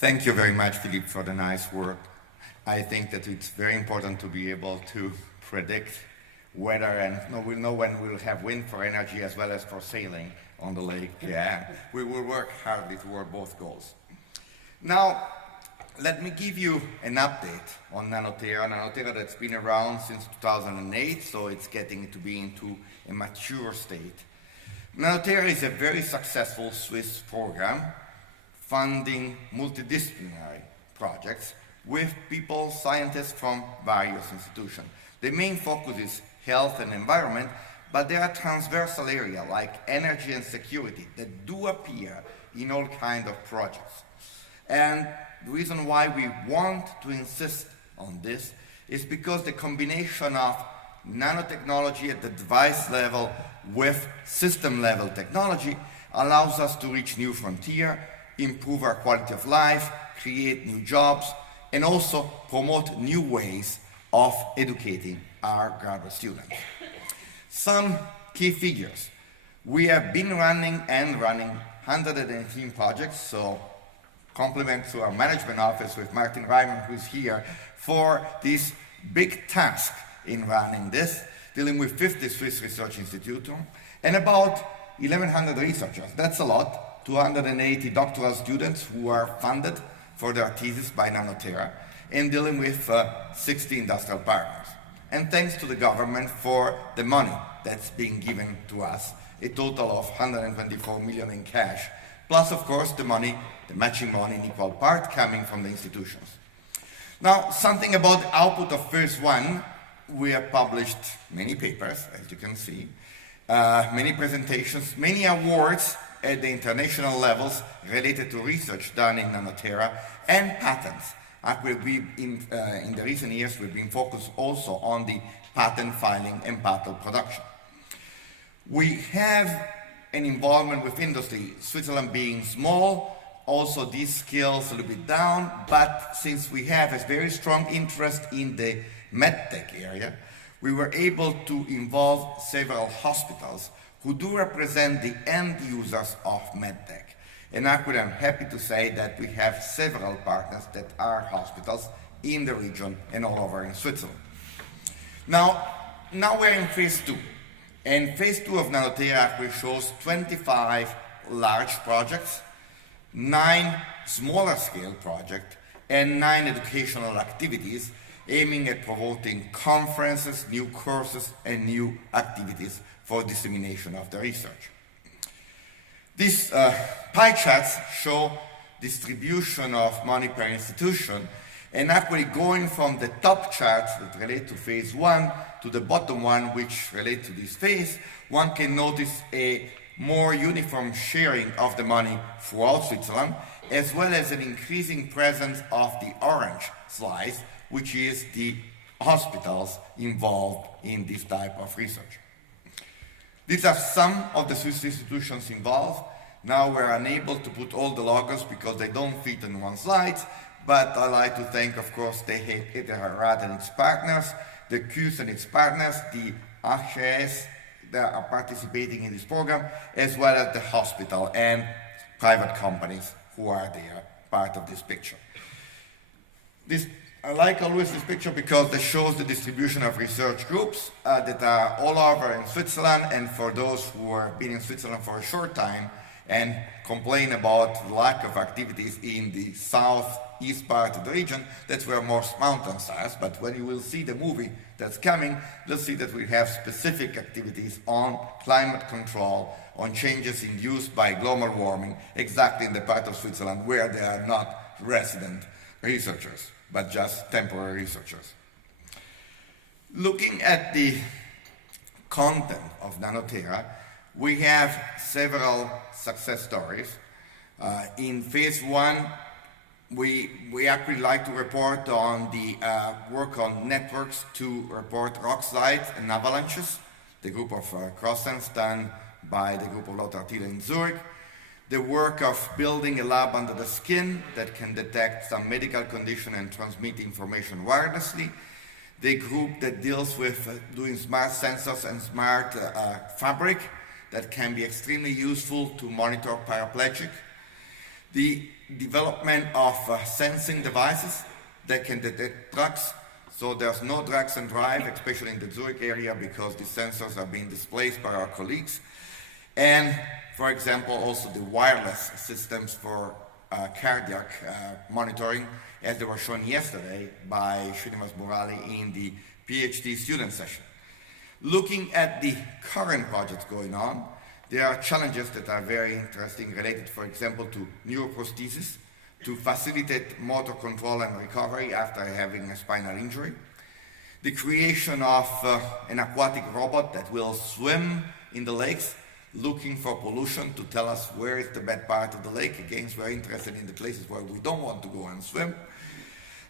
Thank you very much, Philippe, for the nice word. I think that it's very important to be able to predict weather, and we'll know when we'll have wind for energy as well as for sailing on the lake. Yeah, we will work hardly toward both goals. Now, let me give you an update on Nano-Tera. Nano-Tera that's been around since 2008, so it's getting to be into a mature state. Nano-Tera is a very successful Swiss program funding multidisciplinary projects with people, scientists from various institutions. The main focus is health and environment, but there are transversal areas like energy and security that do appear in all kinds of projects. And the reason why we want to insist on this is because the combination of nanotechnology at the device level with system level technology allows us to reach new frontier, improve our quality of life, create new jobs, and also promote new ways of educating our graduate students. Some key figures. We have been running 118 projects, so compliment to our management office with Martin Reimann, who's here, for this big task in running this, dealing with 50 Swiss research institutes and about 1,100 researchers. That's a lot. 280 doctoral students who are funded for their thesis by Nano-Tera, and dealing with 60 industrial partners. And thanks to the government for the money that's being given to us, a total of 124 million in cash, plus of course the money, the matching money in equal part coming from the institutions. Now, something about the output of phase one. We have published many papers, as you can see, many presentations, many awards at the international levels related to research done in Nano-Tera, and patents. Actually, in the recent years, we've been focused also on the patent filing and patent production. We have an involvement with industry, Switzerland being small, also these skills a little bit down, but since we have a very strong interest in the medtech area, we were able to involve several hospitals who do represent the end users of medtech. And actually, I'm happy to say that we have several partners that are hospitals in the region and all over in Switzerland. Now we're in phase two. And phase two of Nano-Tera actually shows 25 large projects, 9 smaller scale projects, and 9 educational activities aiming at promoting conferences, new courses, and new activities for dissemination of the research. These pie charts show distribution of money per institution, and actually going from the top charts that relate to phase one to the bottom one which relate to this phase, one can notice a more uniform sharing of the money throughout Switzerland, as well as an increasing presence of the orange slice, which is the hospitals involved in this type of research. These are some of the Swiss institutions involved. Now we're unable to put all the logos because they don't fit in one slide, but I'd like to thank, of course, the Etherarat and its partners, the CUS and its partners, the HS that are participating in this program, as well as the hospital and private companies who are there, part of this picture. I like always this picture because it shows the distribution of research groups that are all over in Switzerland, and for those who have been in Switzerland for a short time and complain about the lack of activities in the southeast part of the region, that's where most mountains are. But when you will see the movie that's coming, you'll see that we have specific activities on climate control, on changes induced by global warming, exactly in the part of Switzerland where there are not resident researchers, but just temporary researchers. Looking at the content of Nano-Tera, we have several success stories. In phase one, we actually like to report on the work on networks to report rock slides and avalanches, the group of cross-sense done by the group of Lothar Thiele in Zurich, the work of building a lab under the skin that can detect some medical condition and transmit information wirelessly, the group that deals with doing smart sensors and smart fabric that can be extremely useful to monitor paraplegic, The development of sensing devices that can detect drugs. So there's no drugs and drive, especially in the Zurich area, because the sensors are being displaced by our colleagues. And, for example, also the wireless systems for cardiac monitoring, as they were shown yesterday by Srinivas Murali in the PhD student session. Looking at the current projects going on, there are challenges that are very interesting related, for example, to neuroprosthesis, to facilitate motor control and recovery after having a spinal injury. The creation of an aquatic robot that will swim in the lakes, looking for pollution to tell us where is the bad part of the lake. Again, we're interested in the places where we don't want to go and swim.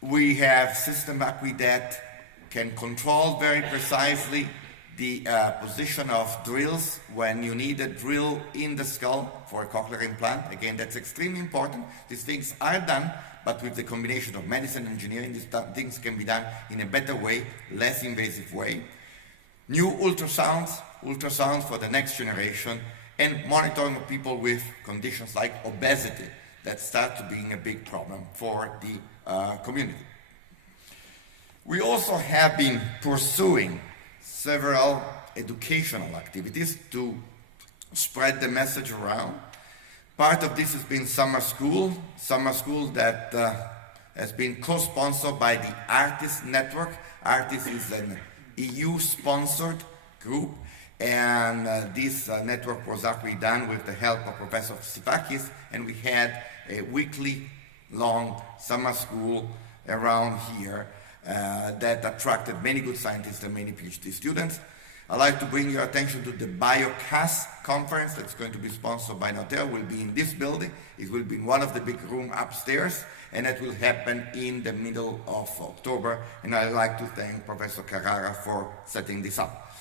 We have system acqui that can control very precisely the position of drills when you need a drill in the skull for a cochlear implant. Again, that's extremely important. These things are done, but with the combination of medicine and engineering, these things can be done in a better way, less invasive way. New ultrasounds for the next generation, and monitoring of people with conditions like obesity that start to being a big problem for the community. We also have been pursuing several educational activities to spread the message around. Part of this has been summer school that has been co-sponsored by the Artist Network. Artist is an EU-sponsored group, and this network was actually done with the help of Professor Sifakis, and we had a weekly long summer school around here that attracted many good scientists and many PhD students. I'd like to bring your attention to the BioCAS conference that's going to be sponsored by Nano-Tera. It will be in this building. It will be in one of the big rooms upstairs, and it will happen in the middle of October. And I'd like to thank Professor Carrara for setting this up.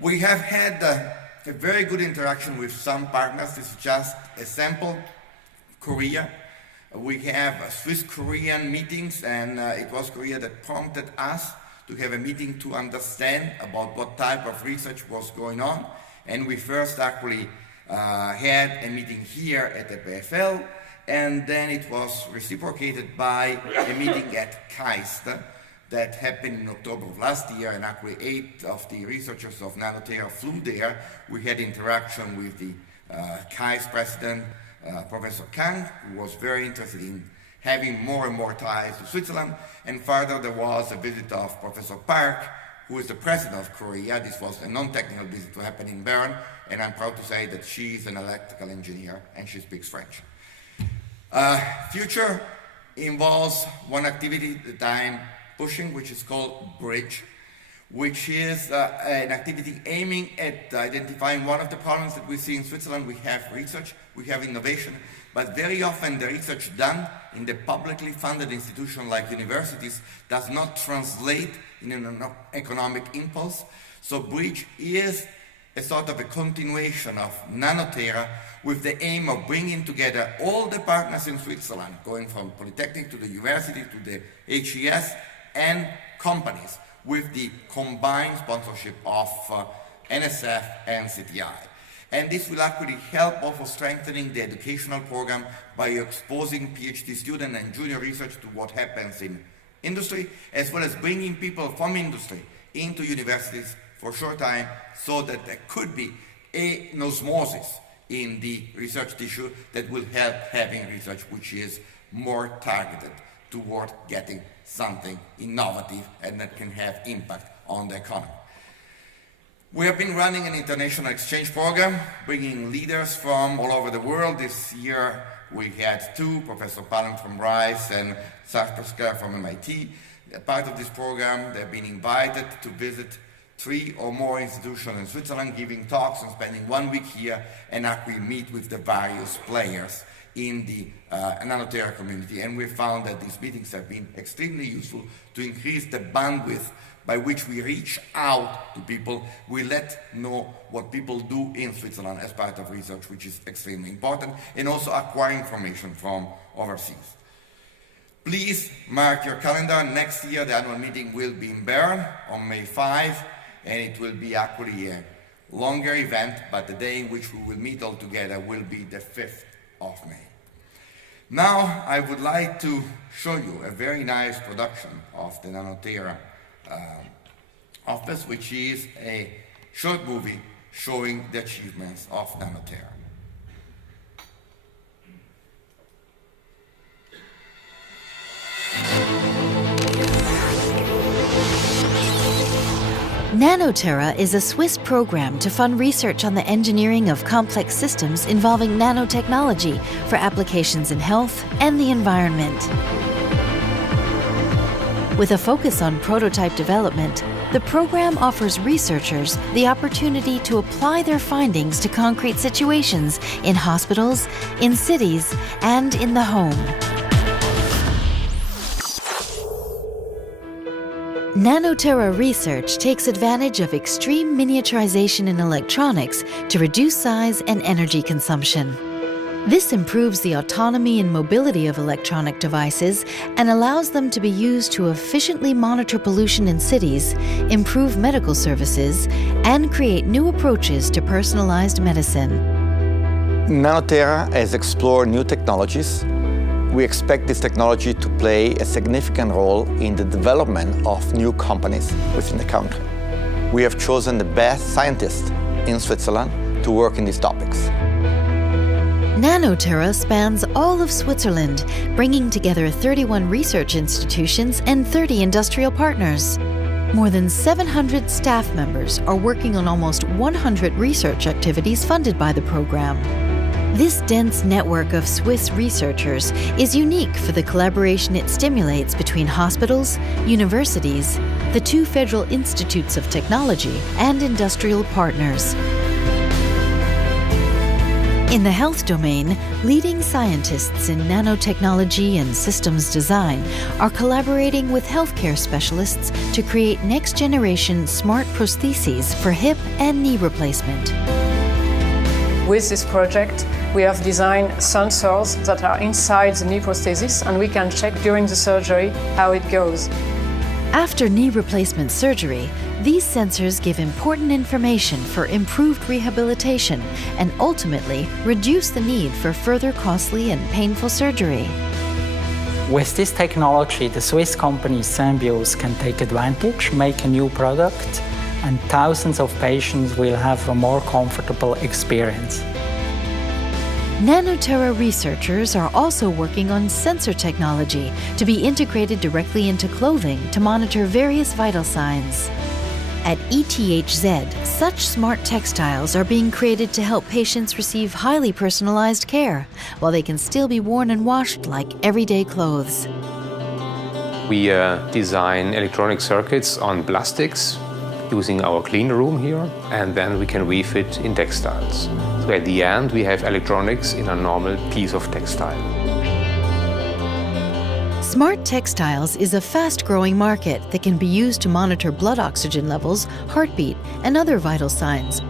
We have had a very good interaction with some partners. This is just a sample. Korea. We have Swiss-Korean meetings, and it was Korea that prompted us to have a meeting to understand about what type of research was going on. And we first actually had a meeting here at the PFL, and then it was reciprocated by a meeting at KAIST that happened in October of last year, and actually 8 of the researchers of Nano-Tera flew there. We had interaction with the KAIST president, Professor Kang, who was very interested in having more and more ties to Switzerland. And further, there was a visit of Professor Park, who is the president of Korea. This was a non-technical visit to happen in Bern, and I'm proud to say that she is an electrical engineer and she speaks French. Future involves one activity that I'm pushing, which is called Bridge, which is an activity aiming at identifying one of the problems that we see in Switzerland. We have research, we have innovation, but very often the research done in the publicly funded institution like universities does not translate in an economic impulse. So Bridge is a sort of a continuation of Nano-Tera with the aim of bringing together all the partners in Switzerland, going from Polytechnic to the university to the HES and companies, with the combined sponsorship of NSF and CTI. And this will actually help also strengthening the educational program by exposing PhD students and junior research to what happens in industry, as well as bringing people from industry into universities for a short time, so that there could be an osmosis in the research tissue that will help having research which is more targeted toward getting something innovative and that can have impact on the economy. We have been running an international exchange program, bringing leaders from all over the world. This year we had 2, Professor Palm from Rice and Sarpaska from MIT. Part of this program, they've been invited to visit 3 or more institutions in Switzerland, giving talks and spending 1 week here, and actually meet with the various players in the Nano-Tera community. And we found that these meetings have been extremely useful to increase the bandwidth by which we reach out to people. We let know what people do in Switzerland as part of research, which is extremely important, and also acquire information from overseas. Please mark your calendar. Next year, the annual meeting will be in Bern on May 5, and it will be actually a longer event, but the day in which we will meet all together will be the 5th of May. Now I would like to show you a very nice production of the Nano-Tera office, which is a short movie showing the achievements of Nano-Tera. Nano-Tera is a Swiss program to fund research on the engineering of complex systems involving nanotechnology for applications in health and the environment. With a focus on prototype development, the program offers researchers the opportunity to apply their findings to concrete situations in hospitals, in cities, and in the home. Nano-Tera research takes advantage of extreme miniaturization in electronics to reduce size and energy consumption. This improves the autonomy and mobility of electronic devices and allows them to be used to efficiently monitor pollution in cities, improve medical services, and create new approaches to personalized medicine. Nano-Tera has explored new technologies. We expect this technology to play a significant role in the development of new companies within the country. We have chosen the best scientists in Switzerland to work in these topics. Nano-Tera spans all of Switzerland, bringing together 31 research institutions and 30 industrial partners. More than 700 staff members are working on almost 100 research activities funded by the program. This dense network of Swiss researchers is unique for the collaboration it stimulates between hospitals, universities, the 2 federal institutes of technology, and industrial partners. In the health domain, leading scientists in nanotechnology and systems design are collaborating with healthcare specialists to create next-generation smart prostheses for hip and knee replacement. With this project, we have designed sensors that are inside the knee prosthesis, and we can check during the surgery how it goes. After knee replacement surgery, these sensors give important information for improved rehabilitation and ultimately reduce the need for further costly and painful surgery. With this technology, the Swiss company Symbiose can take advantage, make a new product, and thousands of patients will have a more comfortable experience. Nano-Tera researchers are also working on sensor technology to be integrated directly into clothing to monitor various vital signs. At ETHZ, such smart textiles are being created to help patients receive highly personalized care, while they can still be worn and washed like everyday clothes. We design electronic circuits on plastics using our clean room here, and then we can weave it in textiles. So at the end, we have electronics in a normal piece of textile. Smart textiles is a fast-growing market that can be used to monitor blood oxygen levels, heartbeat, and other vital signs.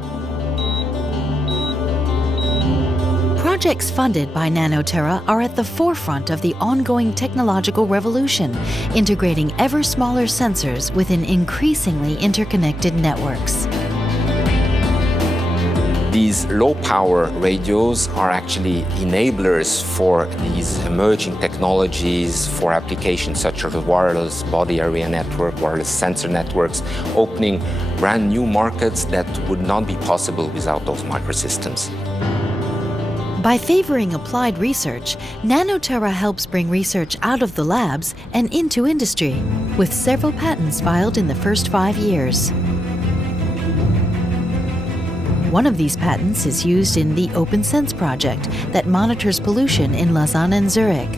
Projects funded by Nano-Tera are at the forefront of the ongoing technological revolution, integrating ever smaller sensors within increasingly interconnected networks. These low-power radios are actually enablers for these emerging technologies for applications such as wireless body area network, wireless sensor networks, opening brand new markets that would not be possible without those microsystems. By favoring applied research, Nano-Tera helps bring research out of the labs and into industry, with several patents filed in the first 5 years. One of these patents is used in the OpenSense project that monitors pollution in Lausanne and Zurich.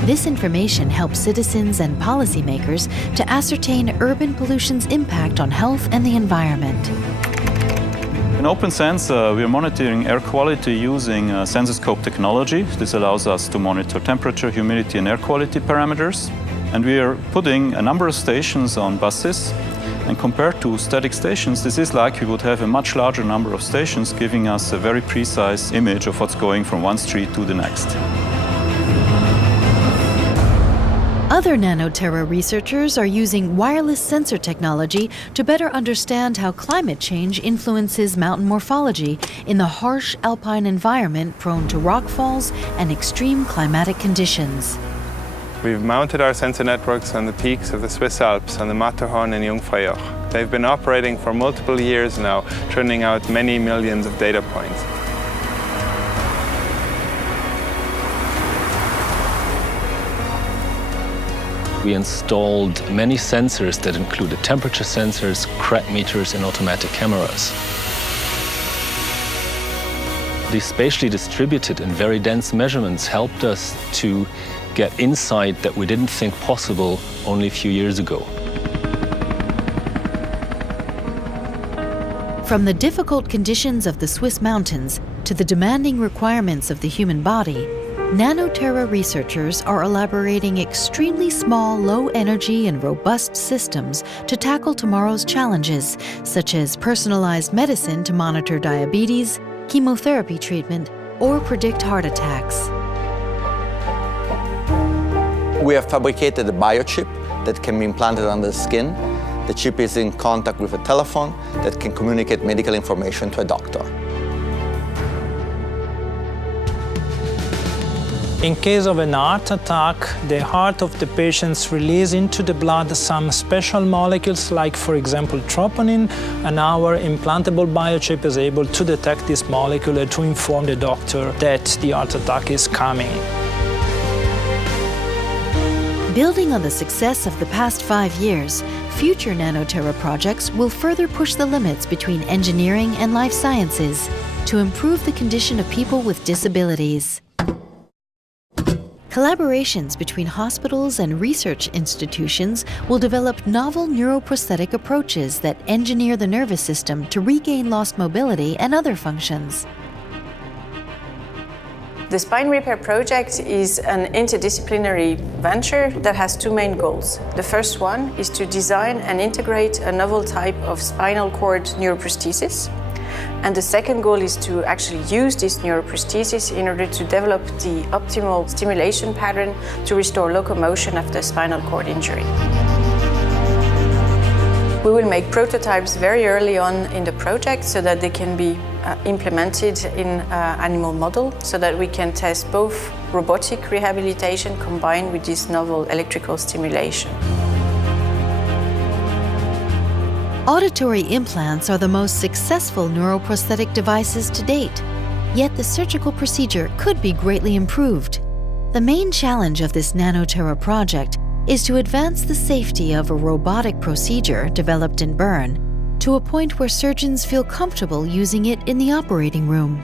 This information helps citizens and policymakers to ascertain urban pollution's impact on health and the environment. In OpenSense, we are monitoring air quality using sensoscope technology. This allows us to monitor temperature, humidity, and air quality parameters. And we are putting a number of stations on buses. And compared to static stations, this is like we would have a much larger number of stations, giving us a very precise image of what's going from one street to the next. Other Nano-Tera researchers are using wireless sensor technology to better understand how climate change influences mountain morphology in the harsh alpine environment prone to rockfalls and extreme climatic conditions. We've mounted our sensor networks on the peaks of the Swiss Alps on the Matterhorn and Jungfraujoch. They've been operating for multiple years now, churning out many millions of data points. We installed many sensors that included temperature sensors, crab meters, and automatic cameras. These spatially distributed and very dense measurements helped us to get insight that we didn't think possible only a few years ago. From the difficult conditions of the Swiss mountains to the demanding requirements of the human body, Nano-Tera researchers are elaborating extremely small, low-energy and robust systems to tackle tomorrow's challenges, such as personalized medicine to monitor diabetes, chemotherapy treatment, or predict heart attacks. We have fabricated a biochip that can be implanted under the skin. The chip is in contact with a telephone that can communicate medical information to a doctor. In case of an heart attack, the heart of the patient releases into the blood some special molecules, like for example troponin, and our implantable biochip is able to detect this molecule and to inform the doctor that the heart attack is coming. Building on the success of the past 5 years, future Nano-Tera projects will further push the limits between engineering and life sciences to improve the condition of people with disabilities. Collaborations between hospitals and research institutions will develop novel neuroprosthetic approaches that engineer the nervous system to regain lost mobility and other functions. The Spine Repair Project is an interdisciplinary venture that has two main goals. The first one is to design and integrate a novel type of spinal cord neuroprosthesis. And the second goal is to actually use this neuroprosthesis in order to develop the optimal stimulation pattern to restore locomotion after spinal cord injury. We will make prototypes very early on in the project so that they can be implemented in animal model, so that we can test both robotic rehabilitation combined with this novel electrical stimulation. Auditory implants are the most successful neuroprosthetic devices to date, yet the surgical procedure could be greatly improved. The main challenge of this Nano-Tera project is to advance the safety of a robotic procedure developed in Bern to a point where surgeons feel comfortable using it in the operating room.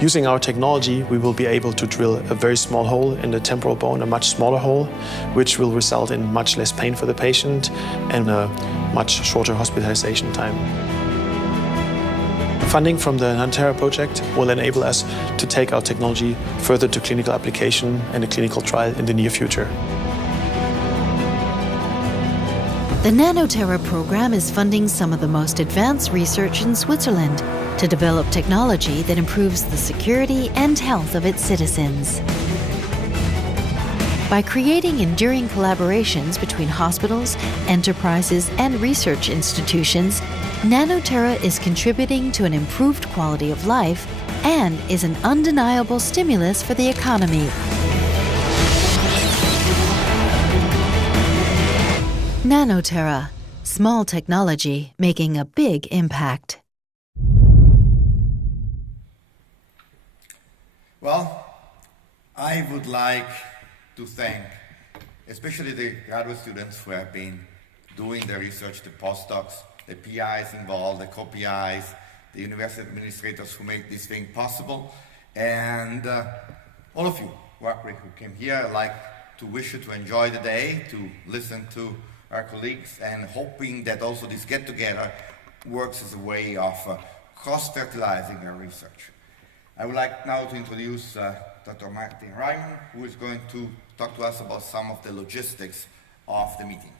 Using our technology, we will be able to drill a very small hole in the temporal bone, a much smaller hole, which will result in much less pain for the patient and a much shorter hospitalization time. Funding from the Nano-Tera project will enable us to take our technology further to clinical application and a clinical trial in the near future. The Nano-Tera program is funding some of the most advanced research in Switzerland to develop technology that improves the security and health of its citizens. By creating enduring collaborations between hospitals, enterprises, and research institutions, Nano-Tera is contributing to an improved quality of life and is an undeniable stimulus for the economy. Nano-Tera, small technology making a big impact. Well, I would like to thank especially the graduate students who have been doing the research, the postdocs, the PIs involved, the co-PIs, the university administrators who make this thing possible, and all of you who came here. I'd like to wish you to enjoy the day, to listen to our colleagues, and hoping that also this get-together works as a way of cross-fertilizing our research. I would like now to introduce Dr. Martin Reimann, who is going to talk to us about some of the logistics of the meeting.